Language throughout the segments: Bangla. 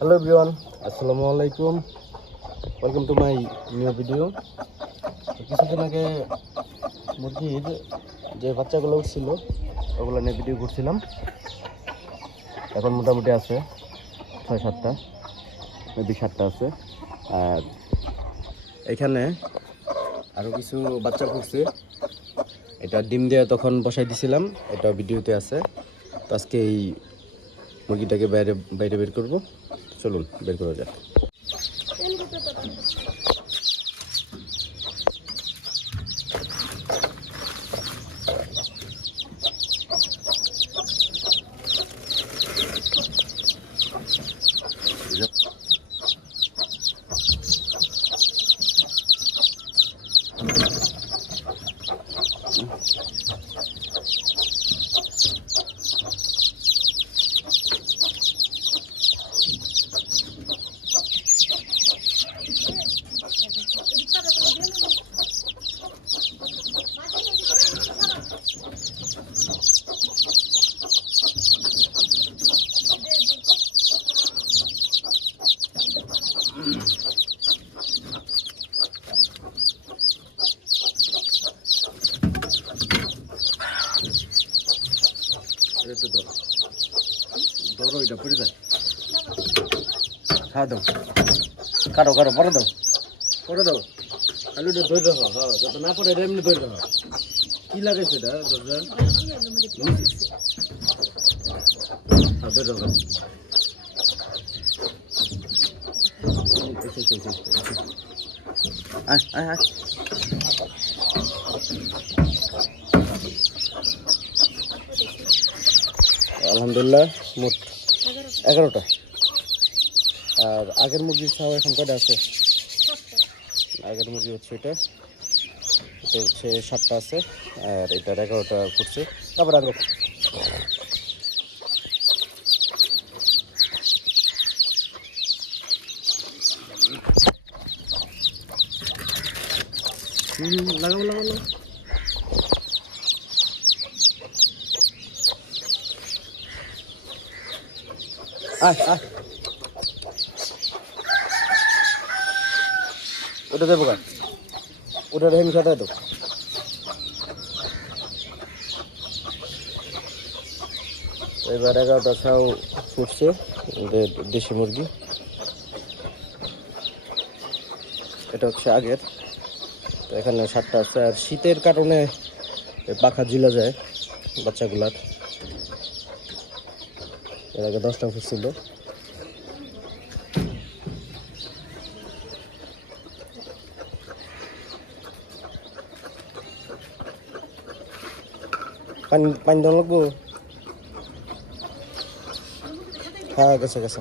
হ্যালো এভরিওয়ান আসসালামু আলাইকুম welcome to my new video কিছুদিন আগে মুরগির যে বাচ্চাগুলো উঠছিল ওগুলো নিয়ে ভিডিও করছিলাম এখন মোটামুটি আছে ছয় সাতটা মেবি সাতটা আছে। আর এখানে আরও কিছু বাচ্চা পড়ছে এটা ডিম দিয়ে তখন বসাই দিছিলাম, এটা ভিডিওতে আছে। তো আজকে এই মুরগিটাকে বাইরে বাইরে বের করব। চলুন বের করা যাক। একটু ধরো। ধরো এটা পড়ে যায় খাওয়া দাও। কাটো কাটো, পরে দাও। পরে দাও। খালি ওটা ধরে রাখো হ্যাঁ যত না পড়ে এমনি ধরে। রাখো কি লাগাইছে এটা দরজা হ্যাঁ ধরে। রাখো আলহামদুলিল্লাহ, মোট এগারোটা। আর আগের মুরগির ছাও এখন কয়টা আছে? আগের মুরগি হচ্ছে এটা। এটা হচ্ছে সাতটা আছে, আর এটার এগারোটা ফুটছে। তারপর আগে লাগাবো লাগাবো। ওটা দেবো কার ওটা সাথে দেবো এবার এগারোটা ছাও ফুটছে দেশি মুরগি। এটা হচ্ছে আগের। তো এখানে সাতটা আছে। আর শীতের কারণে পাখা ঝিলা যায় বাচ্চাগুলার। এর আগে দশটা ফুটছিল পানি পানি দল হ্যাঁ গেছে গেছে।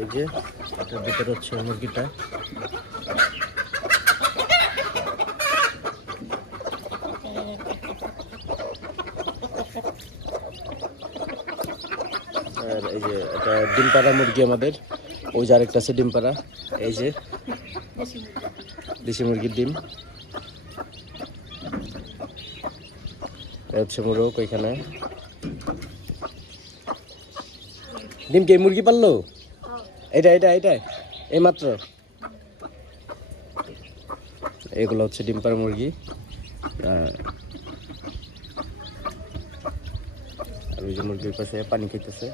এই যে ভিতরে হচ্ছে মুরগিটা। এই যে, এটা ডিম পাড়া মুরগি আমাদের। ওই যে আরেকটা আছে ডিম পাড়া। এই যে, দেশি মুরগির ডিম। হচ্ছে মোরগ ওইখানে। ডিম কে মুরগি পারল এটা এটা এটা এই মাত্র এগুলো হচ্ছে ডিম পাড়া মুরগি আর ওই যে মুরগির পাশে পানি খেতেছে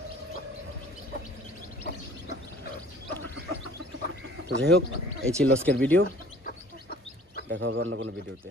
যাই হোক, এই ছিল আজকের ভিডিও। দেখা হবে অন্য কোনো ভিডিওতে।